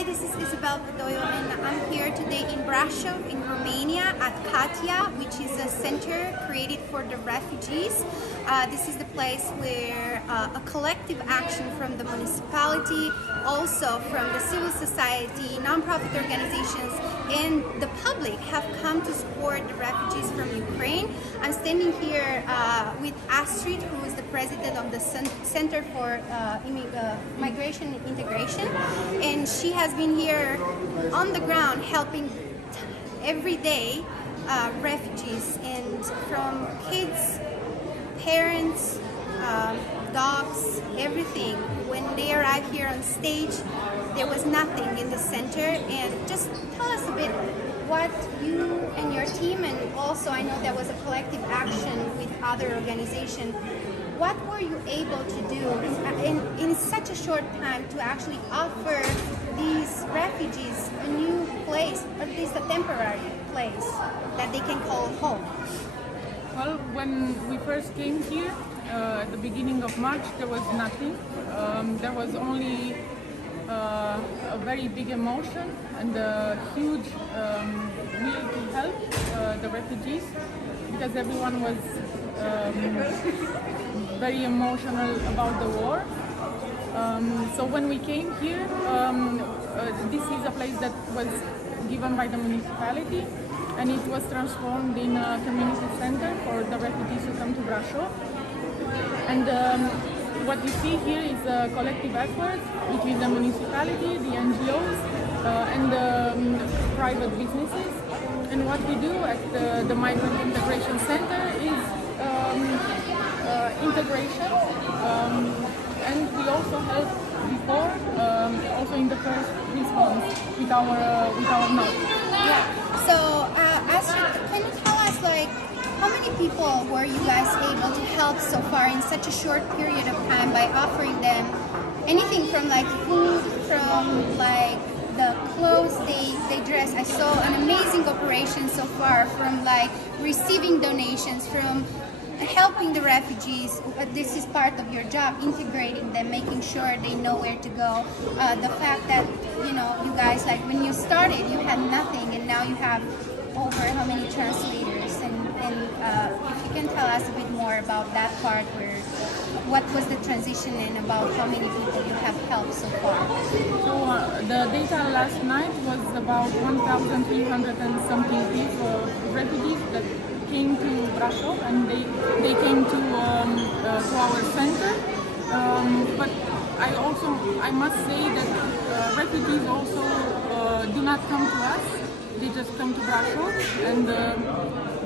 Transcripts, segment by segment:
Hi, this is and I'm here today in Brasov in Romania at CATTIA, which is a center created for the refugees. This is the place where a collective action from the municipality, also from the civil society, non-profit organizations, and the public have come to support the refugees from Ukraine. I'm standing here with Astrid, who is the president of the Center for Migration and Integration, and she has been here on the ground helping every day refugees, and from kids, parents, dogs, everything. When they arrive here on stage, there was nothing in the center. And just tell us a bit what you and your team, and also I know there was a collective action with other organizations. What were you able to do in such a short time to actually offer these refugees a new place, or at least a temporary place that they can call home? Well, when we first came here at the beginning of March, there was nothing. There was only a very big emotion and a huge will to help the refugees, because everyone was very emotional about the war. So when we came here, this is a place that was given by the municipality, and it was transformed in a community center for the refugees who come to Brasov. And what you see here is a collective effort between the municipality, the NGOs, and the private businesses. And what we do at the Migrant Integration Center is integration, and we also help before, also in the first response with our note. Yeah. So, Astrid, can you tell us, like, how many people were you guys able to help so far in such a short period of time by offering them anything from like food, from like the clothes they dress? I saw an amazing operation so far, from like receiving donations, from helping the refugees. This is part of your job, integrating them, making sure they know where to go. The fact that, you know, you guys, like when you started, you had nothing, and now you have over how many translators, and if you can tell us a bit more about that part, where what was the transition and about how many people you have helped so far. So the data last night was about 1,300 and something people, refugees that came to Brasov, and they came to our center. But I must say that refugees also do not come to us. They just come to Brasov, and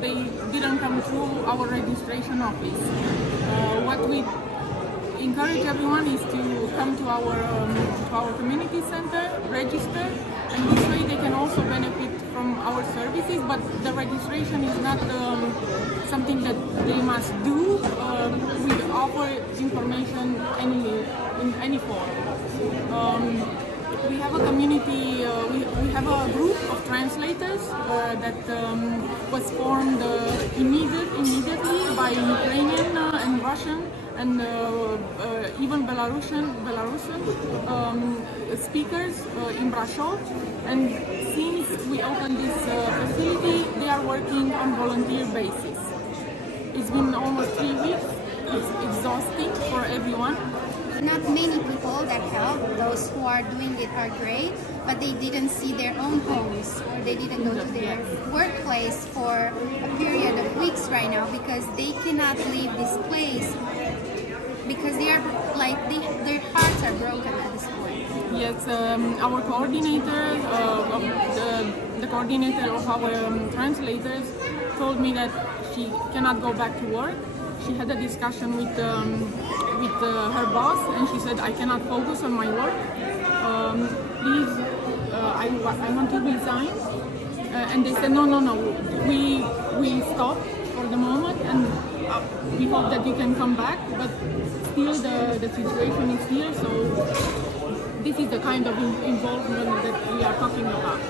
they didn't come through our registration office. What we encourage everyone is to come to our community center, register, and this way they can also benefit from our services. But the registration is not something that they must do. We offer information in any form. We have a community, we have a group of translators that was formed immediately by Ukrainian and Russian and even Belarusian speakers in Brasov. And since we opened this facility, they are working on volunteer basis. It's been almost 3 weeks. It's exhausting for everyone. Not many people that help. Those who are doing it are great, but they didn't see their own homes, or they didn't go to their workplace for a period of weeks right now, because they cannot leave this place, because they are like their hearts are broken at this point. Yes, our coordinator, the coordinator of our translators, told me that she cannot go back to work. She had a discussion with her boss, and she said, I cannot focus on my work. Please, I want to resign. And they said, no, we stop for the moment, and we hope that you can come back, but still the situation is here. So this is the kind of involvement that we are talking about.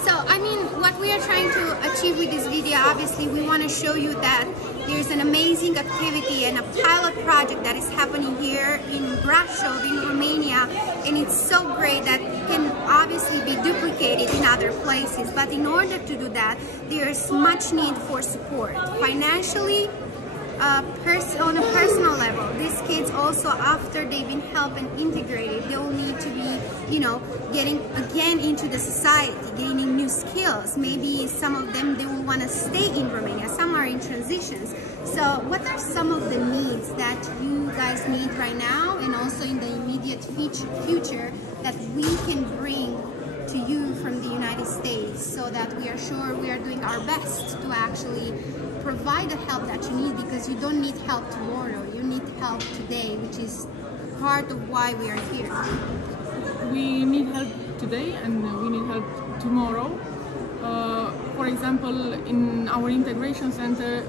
So, I mean, what we are trying to achieve with this video, obviously, we want to show you that there's an amazing activity and a pilot project that is happening here in Brasov, in Romania, and it's so great that you can obviously created in other places. But in order to do that, there's much need for support, financially, on a personal level. These kids also, after they've been helped and integrated, they will need to be, getting again into the society, gaining new skills. Maybe some of them, they will want to stay in Romania. Some are in transitions. So what are some of the needs that you guys need right now, and also in the immediate future that we can bring to you from the United States, so that we are sure we are doing our best to actually provide the help that you need, because you don't need help tomorrow, you need help today, which is part of why we are here. We need help today and we need help tomorrow. For example, in our Integration Center,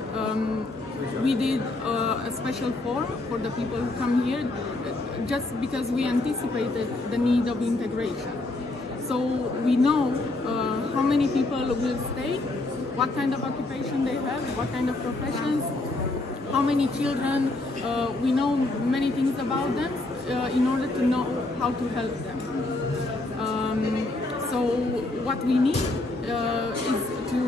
we did a special form for the people who come here, just because we anticipated the need of integration. So we know how many people will stay, what kind of occupation they have, what kind of professions, how many children. We know many things about them in order to know how to help them. So what we need is to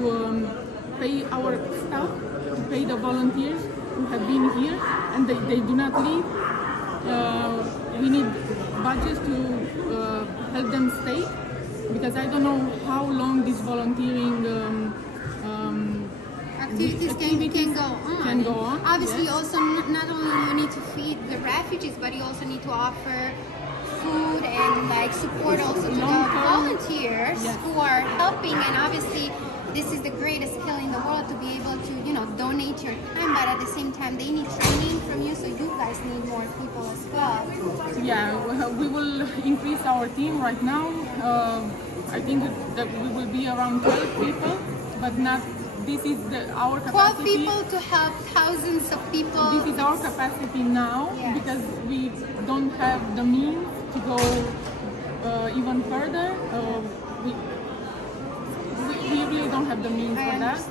pay our staff, to pay the volunteers who have been here and they do not leave. We need budgets to help them stay, because I don't know how long this volunteering activities can go on. Obviously, yes. Also not only you need to feed the refugees, but you also need to offer food and like support also to the volunteers, yes, who are helping. And obviously, this is the greatest skill in the world, to be able to donate your time, but at the same time they need training from you, so you guys need more people as well. Yeah, we will increase our team right now. I think that we will be around 12 people, but not. This is our capacity. 12 people to help thousands of people. This is our capacity now, yes, because we don't have the means to go even further. We really don't have the means for that.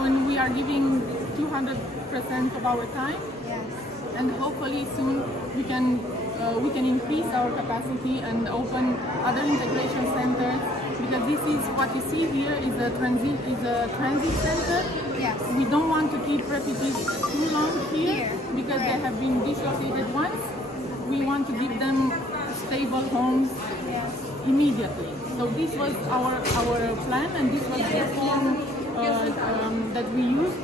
When we are giving 200% of our time, yes, and hopefully soon we can increase our capacity and open other integration centers. Because this is what you see here is a transit center. Yes. We don't want to keep refugees too long here because they have been dislocated once. We want to give them stable homes, yes, immediately. So this was our plan, and this was the form that we used.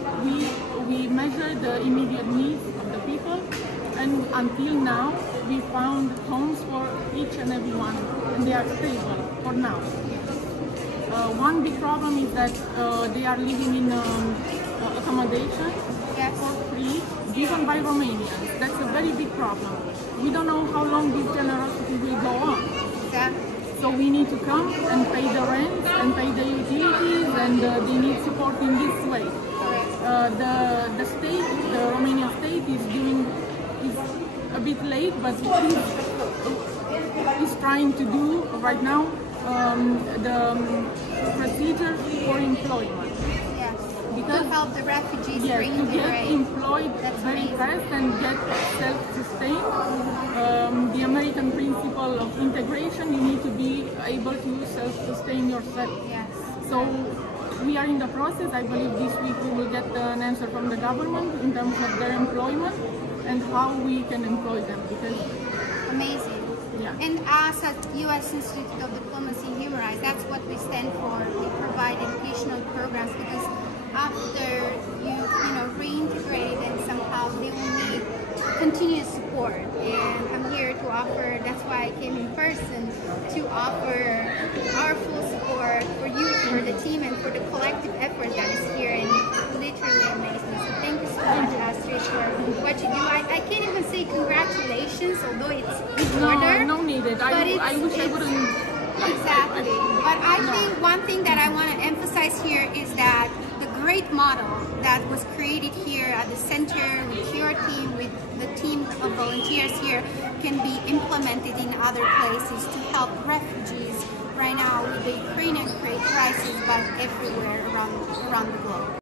We measured the immediate needs of the people, and until now we found homes for each and every one, and they are stable for now. One big problem is that they are living in accommodation, yes, for free, given by Romanians. That's a very big problem. We don't know how long this generosity will go on. Exactly. So we need to come and pay the rent and pay the utilities, and they need support in this way. The state, the Romanian state is a bit late, but is trying to do right now the procedure for employment. Yes. Because to help the refugees, yes, to get employed very fast and get self-sustained. The American principle of integration, you need to be able to self-sustain yourself. Yes. So we are in the process. I believe this week we will get an answer from the government in terms of their employment and how we can employ them. Because amazing. Yeah. And us at U.S. Institute of Diplomacy and Human Rights, that's what we stand for. We provide educational programs, because after you reintegrate and somehow they will need continuous support. And I'm here to offer, that's why I came in person, to offer our full support for you, for the team, and for the collective effort that is here. And it's literally amazing. So thank you so much, Astrid, for what you do. I can't even say congratulations, although it's in order. No needed. I wish I wouldn't. Exactly. But I think one thing that I want to emphasize here is that the great model that was created here at the center with your team, with the team of volunteers here, can be implemented in other places to help refugees right now with the Ukrainian crisis, but everywhere around the globe.